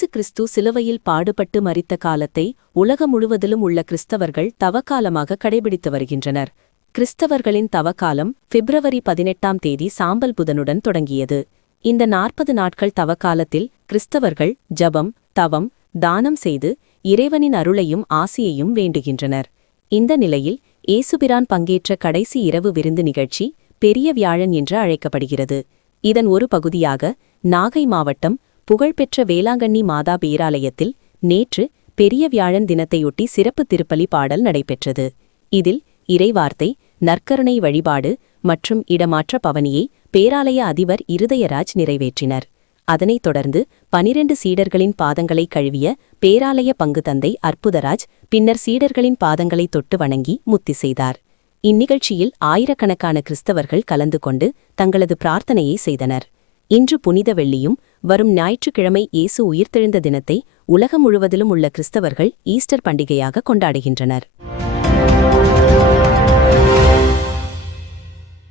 இயேசு கிறிஸ்து சிலுவையில் பாடுபட்டு மரித்த காலத்தை உலகம் முழுவதிலும் உள்ள கிறிஸ்தவர்கள் தவக்காலமாக கடைபிடித்து வருகின்றனர். கிறிஸ்தவர்களின் தவக்காலம் பிப்ரவரி 18ஆம் தேதி சாம்பல் புதனுடன் தொடங்கியது. இந்த 40 நாட்கள் தவக்காலத்தில் கிறிஸ்தவர்கள் ஜபம், தவம், தானம் செய்து இறைவனின் அருளையும் ஆசியையும் வேண்டுகின்றனர். இந்த நிலையில் ஏசுபிரான் பங்கேற்ற கடைசி இரவு விருந்து நிகழ்ச்சி பெரிய வியாழன் என்று அழைக்கப்படுகிறது. இதன் ஒரு பகுதியாக நாகை மாவட்டம் புகழ்பெற்ற வேளாங்கண்ணி மாதா பேராலயத்தில் நேற்று பெரிய வியாழன் தினத்தையொட்டி சிறப்பு திருப்பலி பாடல் நடைபெற்றது. இதில் இறைவார்த்தை, நற்கருணை வழிபாடு மற்றும் இடமாற்ற பவனியை பேராலய அதிபர் இருதயராஜ் நிறைவேற்றினர். அதனைத் தொடர்ந்து 12 சீடர்களின் பாதங்களை கழுவிய பேராலய பங்கு தந்தை அற்புதராஜ் பின்னர் சீடர்களின் பாதங்களை தொட்டு வணங்கி முத்தி செய்தார். இந்நிகழ்ச்சியில் ஆயிரக்கணக்கான கிறிஸ்தவர்கள் கலந்து கொண்டு தங்களது பிரார்த்தனையை செய்தனர். இன்று புனித வெள்ளியும் வரும் ஞாயிற்றுக்கிழமை இயேசு உயிர்த்தெழுந்த தினத்தை உலகம் முழுவதிலும் உள்ள கிறிஸ்தவர்கள் ஈஸ்டர் பண்டிகையாக கொண்டாடுகின்றனர்.